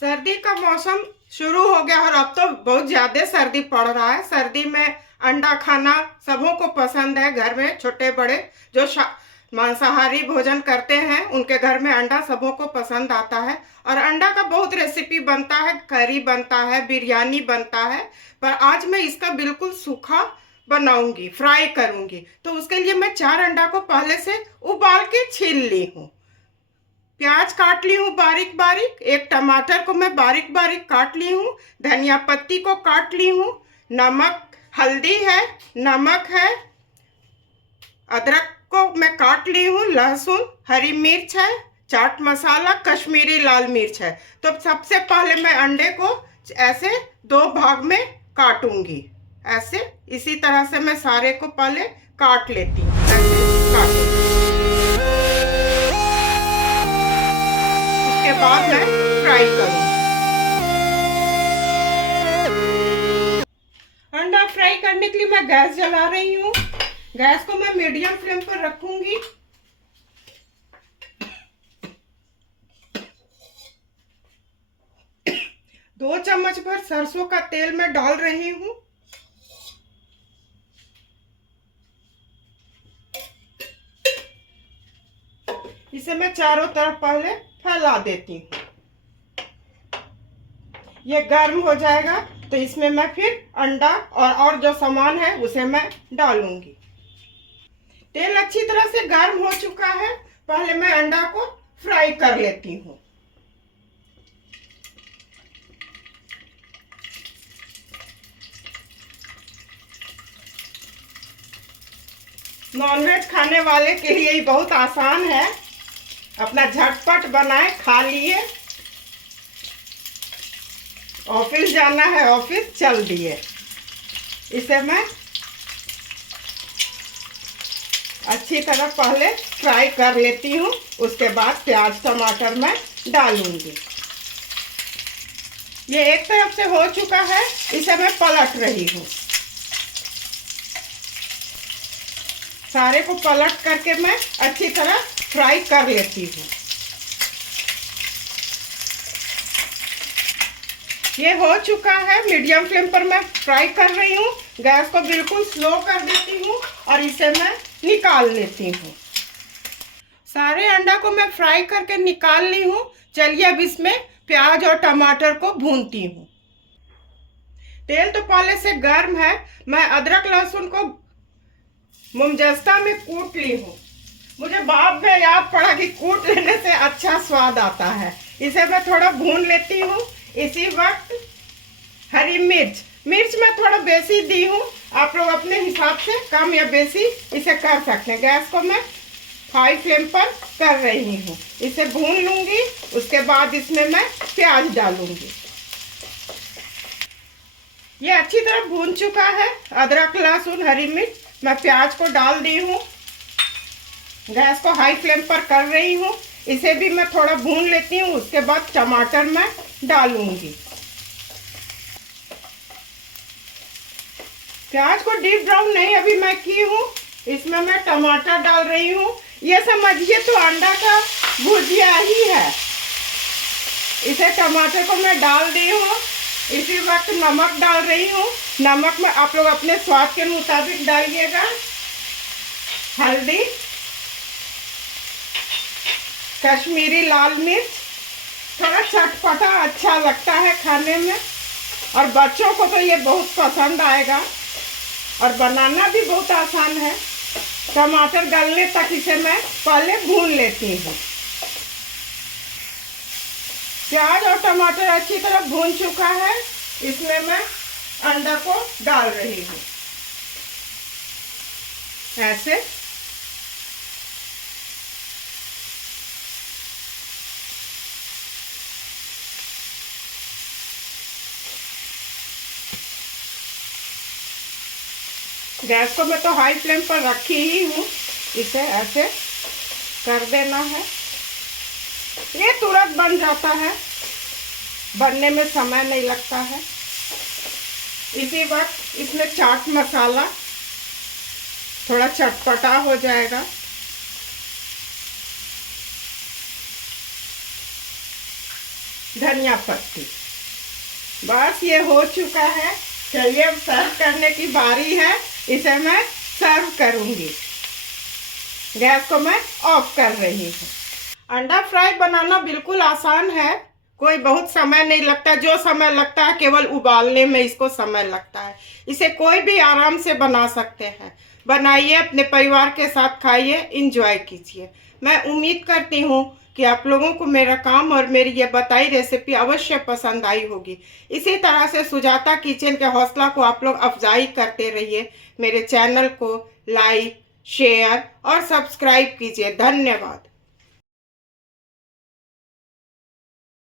सर्दी का मौसम शुरू हो गया और अब तो बहुत ज्यादा सर्दी पड़ रहा है। सर्दी में अंडा खाना सबों को पसंद है। घर में छोटे बड़े जो मांसाहारी भोजन करते हैं उनके घर में अंडा सबों को पसंद आता है। और अंडा का बहुत रेसिपी बनता है, करी बनता है, बिरयानी बनता है। पर आज मैं इसका बिल्कुल सूखा बनाऊंगी, फ्राई करूंगी। तो उसके लिए मैं 4 अंडा को पहले से उबाल के छील ली हूँ। प्याज काट ली हूँ बारीक बारीक, एक टमाटर को मैं बारीक बारीक काट ली हूँ, धनिया पत्ती को काट ली हूँ, नमक, हल्दी है, नमक है, अदरक को मैं काट ली हूँ, लहसुन, हरी मिर्च है, चाट मसाला, कश्मीरी लाल मिर्च है। तो सबसे पहले मैं अंडे को ऐसे 2 भाग में काटूंगी। ऐसे इसी तरह से मैं सारे को पहले काट लेती हूँ। ऐसे काटूंगी, उसके बाद मैं फ्राई करूंगी। अंडा फ्राई करने के लिए मैं गैस जला रही हूँ। गैस को मैं मीडियम फ्लेम पर रखूंगी। दो चम्मच भर सरसों का तेल मैं डाल रही हूँ। इसे मैं चारों तरफ पहले फैला देती हूँ। ये गर्म हो जाएगा तो इसमें मैं फिर अंडा और जो सामान है उसे मैं डालूंगी। तेल अच्छी तरह से गर्म हो चुका है। पहले मैं अंडा को फ्राई कर लेती हूँ। नॉनवेज खाने वाले के लिए ही बहुत आसान है। अपना झटपट बनाए, खा लिए, ऑफिस जाना है ऑफिस चल दिए। इसे मैं अच्छी तरह पहले फ्राई कर लेती हूँ, उसके बाद प्याज टमाटर मैं डालूंगी। ये एक तरफ से हो चुका है, इसे मैं पलट रही हूँ। सारे को पलट करके मैं अच्छी तरह फ्राई कर लेती हूँ। ये हो चुका है, मीडियम फ्लेम पर मैं फ्राई कर रही हूँ। गैस को बिल्कुल स्लो कर देती हूँ और इसे मैं निकाल लेती हूँ। सारे अंडा को मैं फ्राई करके निकाल ली हूँ। चलिए अब इसमें प्याज और टमाटर को भूनती हूँ। तेल तो पहले से गर्म है। मैं अदरक लहसुन को मुमजस्ता में कूट ली हूँ। मुझे बाद में याद पड़ा कि कूट लेने से अच्छा स्वाद आता है। इसे मैं थोड़ा भून लेती हूँ। इसी वक्त हरी मिर्च मैं थोड़ा बेसी दी हूँ। आप लोग अपने हिसाब से कम या बेसी इसे कर सकते हैं। गैस को मैं हाई फ्लेम पर कर रही हूँ। इसे भून लूंगी, उसके बाद इसमें मैं प्याज डालूंगी। ये अच्छी तरह भून चुका है। अदरक लहसुन हरी मिर्च मैं प्याज को डाल दी हूँ। गैस को हाई फ्लेम पर कर रही हूँ। इसे भी मैं थोड़ा भून लेती हूँ, उसके बाद टमाटर मैं डालूंगी। प्याज को डीप ब्राउन नहीं अभी मैं की हूँ। इसमें मैं टमाटर डाल रही हूँ। ये समझिए तो अंडा का भुजिया ही है। इसे टमाटर को मैं डाल दी हूँ। इसी वक्त नमक डाल रही हूँ। नमक में आप लोग अपने स्वाद के मुताबिक डालिएगा। हल्दी, कश्मीरी लाल मिर्च, थोड़ा चटपटा अच्छा लगता है खाने में और बच्चों को तो ये बहुत पसंद आएगा और बनाना भी बहुत आसान है। टमाटर गलने तक इसे मैं पहले भून लेती हूँ। प्याज और टमाटर अच्छी तरह भून चुका है। इसमें मैं अंडा को डाल रही हूँ। ऐसे गैस को मैं तो हाई फ्लेम पर रखी ही हूँ। इसे ऐसे कर देना है। ये तुरंत बन जाता है, बनने में समय नहीं लगता है। इसी वक्त इसमें चाट मसाला थोड़ा चटपटा हो जाएगा। धनिया पत्ती। बस ये हो चुका है। चलिए अब सर्व करने की बारी है। इसे मैं सर्व करूंगी। गैस को मैं ऑफ कर रही हूँ। अंडा फ्राई बनाना बिल्कुल आसान है। कोई बहुत समय नहीं लगता। जो समय लगता है केवल उबालने में इसको समय लगता है। इसे कोई भी आराम से बना सकते हैं। बनाइए, अपने परिवार के साथ खाइए, इंजॉय कीजिए। मैं उम्मीद करती हूँ कि आप लोगों को मेरा काम और मेरी ये बताई रेसिपी अवश्य पसंद आई होगी। इसी तरह से सुजाता किचन के हौसला को आप लोग अफजाई करते रहिए। मेरे चैनल को लाइक, शेयर और सब्सक्राइब कीजिए। धन्यवाद।